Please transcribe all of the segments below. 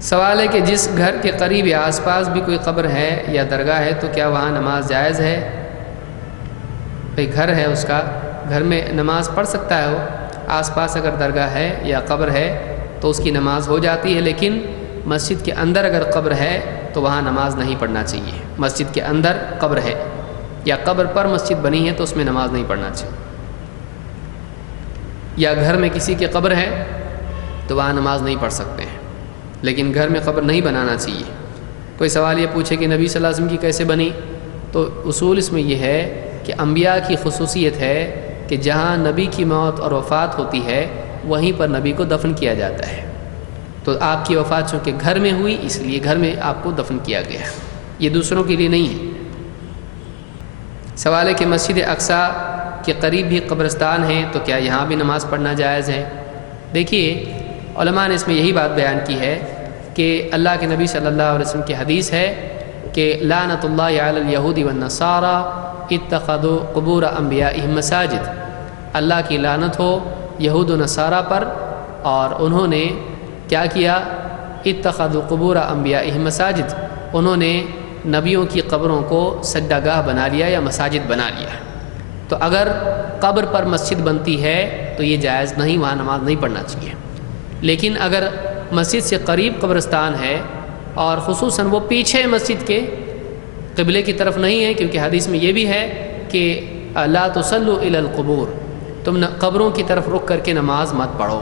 سوال ہے کہ جس گھر کے قریب یا آس پاس بھی کوئی قبر ہے یا درگاہ ہے تو کیا وہاں نماز جائز ہے؟ بھئی گھر ہے اس کا، گھر میں نماز پڑھ سکتا ہے وہ، آس پاس اگر درگاہ ہے یا قبر ہے تو اس کی نماز ہو جاتی ہے، لیکن مسجد کے اندر اگر قبر ہے تو وہاں نماز نہیں پڑھنا چاہیے۔ مسجد کے اندر قبر ہے یا قبر پر مسجد بنی ہے تو اس میں نماز نہیں پڑھنا چاہیے، یا گھر میں کسی کی قبر ہے تو وہاں نماز نہیں پڑھ سکتے ہیں، لیکن گھر میں قبر نہیں بنانا چاہیے۔ کوئی سوال یہ پوچھے کہ نبی صلی اللہ علیہ وسلم کی کیسے بنی، تو اصول اس میں یہ ہے کہ انبیاء کی خصوصیت ہے کہ جہاں نبی کی موت اور وفات ہوتی ہے وہیں پر نبی کو دفن کیا جاتا ہے، تو آپ کی وفات چونکہ گھر میں ہوئی اس لیے گھر میں آپ کو دفن کیا گیا، یہ دوسروں کے لیے نہیں ہے۔ سوال ہے کہ مسجد اقصیٰ کے قریب بھی قبرستان ہیں تو کیا یہاں بھی نماز پڑھنا جائز ہے؟ دیکھیے علماء نے اس میں یہی بات بیان کی ہے کہ اللہ کے نبی صلی اللہ علیہ وسلم کی حدیث ہے کہ لعنت اللہ علی الیہود والنصارى اتخذوا قبور انبیائہم مساجد، اللہ کی لعنت ہو یہود و نصارہ پر، اور انہوں نے کیا کیا؟ اتخذوا قبور انبیائہم مساجد، انہوں نے نبیوں کی قبروں کو سجدہ گاہ بنا لیا یا مساجد بنا لیا۔ تو اگر قبر پر مسجد بنتی ہے تو یہ جائز نہیں، وہاں نماز نہیں پڑھنا چاہیے، لیکن اگر مسجد سے قریب قبرستان ہے اور خصوصاً وہ پیچھے مسجد کے قبلے کی طرف نہیں ہے، کیونکہ حدیث میں یہ بھی ہے کہ لا تصلوا الی القبور، تم قبروں کی طرف رک کر کے نماز مت پڑھو،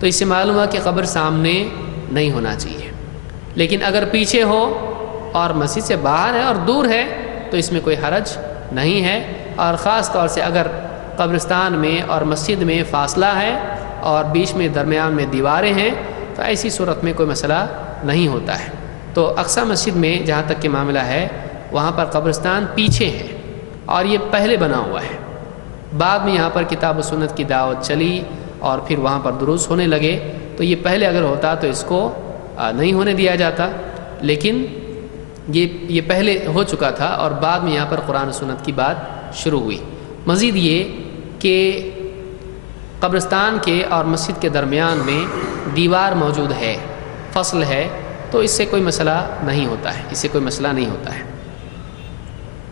تو اس سے معلوم ہوا کہ قبر سامنے نہیں ہونا چاہیے۔ لیکن اگر پیچھے ہو اور مسجد سے باہر ہے اور دور ہے تو اس میں کوئی حرج نہیں ہے، اور خاص طور سے اگر قبرستان میں اور مسجد میں فاصلہ ہے اور بیچ میں درمیان میں دیواریں ہیں تو ایسی صورت میں کوئی مسئلہ نہیں ہوتا ہے۔ تو اقصیٰ مسجد میں جہاں تک کہ معاملہ ہے وہاں پر قبرستان پیچھے ہے اور یہ پہلے بنا ہوا ہے، بعد میں یہاں پر کتاب و سنت کی دعوت چلی اور پھر وہاں پر دروس ہونے لگے، تو یہ پہلے اگر ہوتا تو اس کو نہیں ہونے دیا جاتا، لیکن یہ پہلے ہو چکا تھا اور بعد میں یہاں پر قرآن و سنت کی بات شروع ہوئی۔ مزید یہ کہ قبرستان کے اور مسجد کے درمیان میں دیوار موجود ہے، فصل ہے، تو اس سے کوئی مسئلہ نہیں ہوتا ہے، اس سے کوئی مسئلہ نہیں ہوتا ہے۔